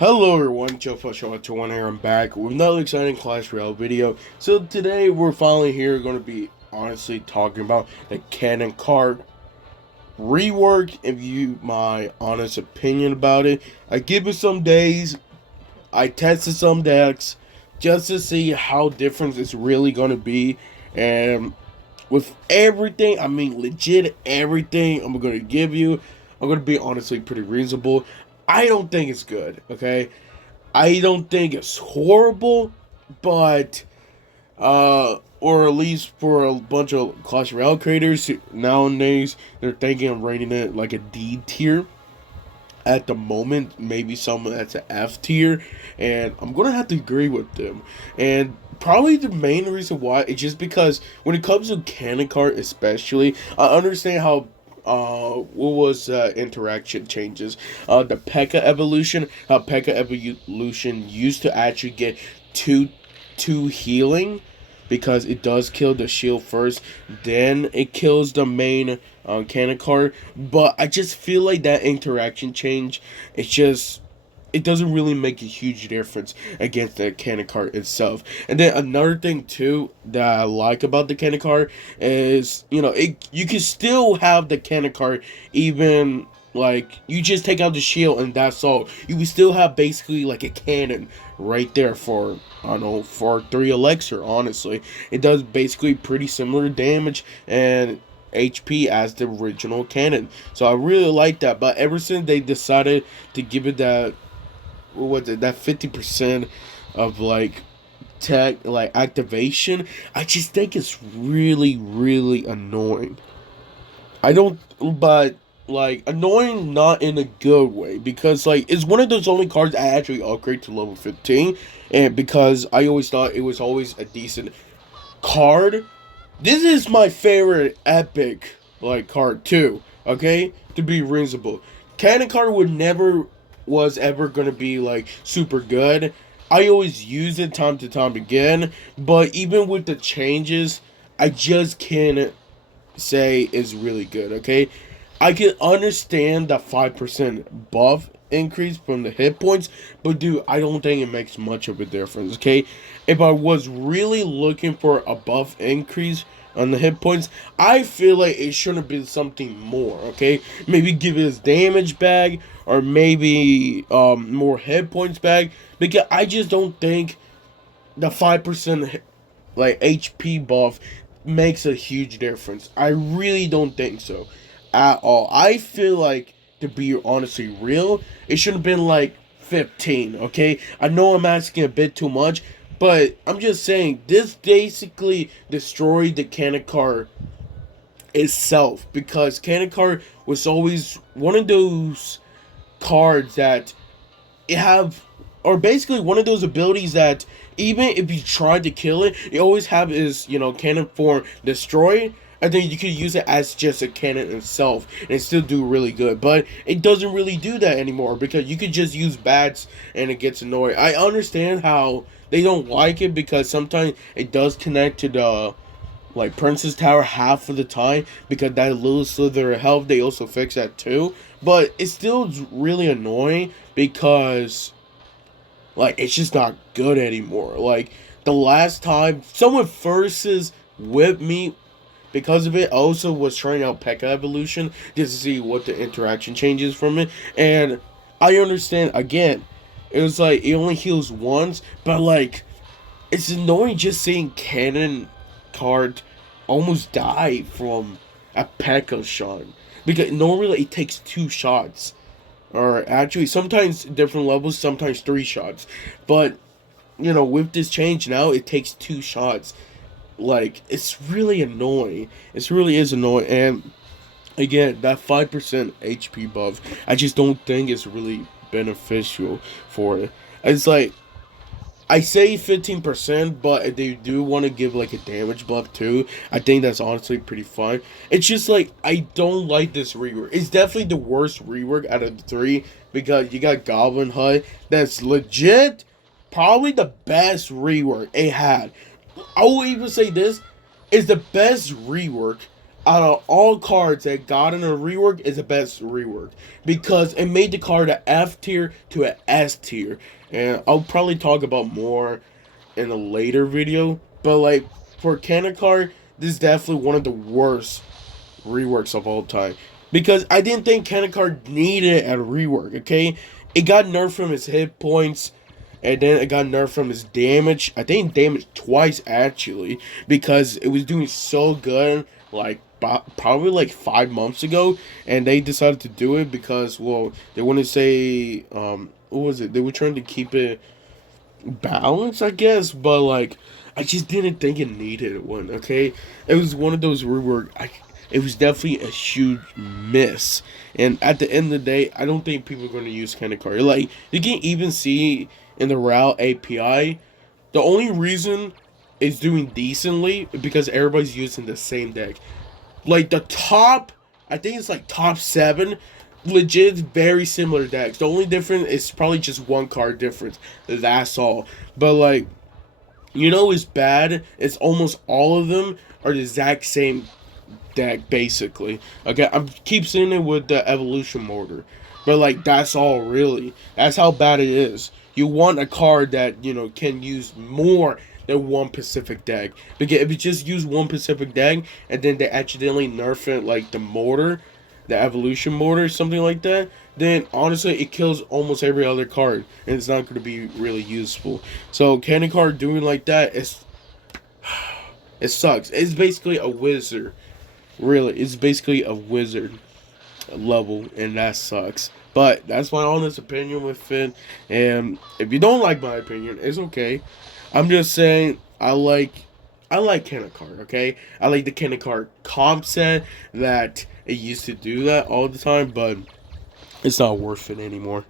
Hello everyone, Joe Show 21 here. I'm back with another exciting Clash Royale video. So today we're finally here going to be honestly talking about the cannon card rework. If you my honest opinion about it, I give it some days. I tested some decks just to see how different it's really going to be, and with everything, I mean legit everything I'm going to give you, I'm going to be honestly pretty reasonable. I don't think it's good, okay? I don't think it's horrible, but or at least for a bunch of Clash Royale creators nowadays, they're thinking of rating it like a D tier. At the moment, maybe someone that's an F tier, and I'm gonna have to agree with them. And probably the main reason why is just because when it comes to cannon card, especially, I understand how what was interaction changes. The P.E.K.K.A. evolution, how P.E.K.K.A. evolution used to actually get two healing, because it does kill the shield first, then it kills the main cannon card. But I just feel like that interaction change, it doesn't really make a huge difference against the cannon card itself. And then another thing too that I like about the cannon card is, you can still have the cannon card, even like you just take out the shield and that's all. You can still have basically like a cannon right there for, I don't know, for 3 elixir. Honestly, it does basically pretty similar damage and HP as the original cannon. So I really like that. But ever since they decided to give it that, what was it, that 50% of like tech, like activation, I just think it's really annoying. I don't, but like annoying not in a good way, because like it's one of those only cards I actually upgrade to level 15, and because I always thought it was always a decent card. This is my favorite epic like card too. Okay, to be reasonable, cannon card would never was ever gonna be like super good. I always use it time to time again, but even with the changes, I just can't say is really good. Okay, I can understand the 5% buff increase from the hit points, but dude, I don't think it makes much of a difference. Okay, if I was really looking for a buff increase on the hit points, I feel like it should have been something more. Okay, maybe give his damage back, or maybe more hit points back, because I just don't think the 5% like HP buff makes a huge difference. I really don't think so at all. I feel like, to be honestly real, it should have been like 15, okay? I know I'm asking a bit too much, but I'm just saying this basically destroyed the cannon card itself, because cannon card was always one of those cards that it have, or basically one of those abilities that even if you try to kill it, you always have is, cannon form destroy, and then you could use it as just a cannon itself and still do really good. But it doesn't really do that anymore, because you could just use bats and it gets annoying. I understand how they don't like it, because sometimes it does connect to the like Princess Tower half of the time, because that little slither of health, they also fix that too. But it's still really annoying, because like it's just not good anymore. Like the last time someone versus with me because of it, I also was trying out P.E.K.K.A. evolution just to see what the interaction changes from it, and I understand again. It was like it only heals once, but like it's annoying just seeing cannon card almost die from a P.E.K.K.A. shot, because normally it takes 2 shots, or actually sometimes different levels, sometimes 3 shots, but with this change now it takes 2 shots. Like, it's really annoying. It really is annoying. And again, that 5% HP buff, I just don't think it's really beneficial for it. It's like, I say 15%, but if they do want to give like a damage buff too, I think that's honestly pretty fine. It's just like, I don't like this rework. It's definitely the worst rework out of the 3, because you got Goblin Hut, that's legit probably the best rework it had. I will even say this is the best rework out of all cards that got in a rework is the best rework because it made the card a F tier to an S tier, and I'll probably talk about more in a later video. But like for Cannon card, this is definitely one of the worst reworks of all time because I didn't think Cannon card needed a rework. Okay, it got nerfed from his hit points. And then it got nerfed from his damage. I think damage twice actually because it was doing so good like probably like 5 months ago, and they decided to do it because well they want to say what was it? They were trying to keep it balanced, I guess, but like I just didn't think it needed one. Okay, it was one of those rework. It was definitely a huge miss, and at the end of the day, I don't think people are going to use kind of card. Like you can even see in the RAL API, the only reason it's doing decently is because everybody's using the same deck. Like the top, I think it's like top 7, legit very similar decks. The only difference is probably just one card difference. That's all. But like, you know, it's bad. It's almost all of them are the exact same deck basically. Okay, I keep seeing it with the evolution mortar, but like that's all really. That's how bad it is. You want a card that you know can use more than one Pacific deck. Because if you just use one Pacific deck and then they accidentally nerf it like the mortar, the evolution mortar, something like that, then honestly it kills almost every other card and it's not going to be really useful. So cannon card doing like that is it sucks. It's basically a wizard. Really, it's basically a wizard level, and that sucks. But that's my honest opinion with it. And if you don't like my opinion, it's okay. I'm just saying I like Cannon card, okay? I like the Cannon card comp set that it used to do that all the time, but it's not worth it anymore.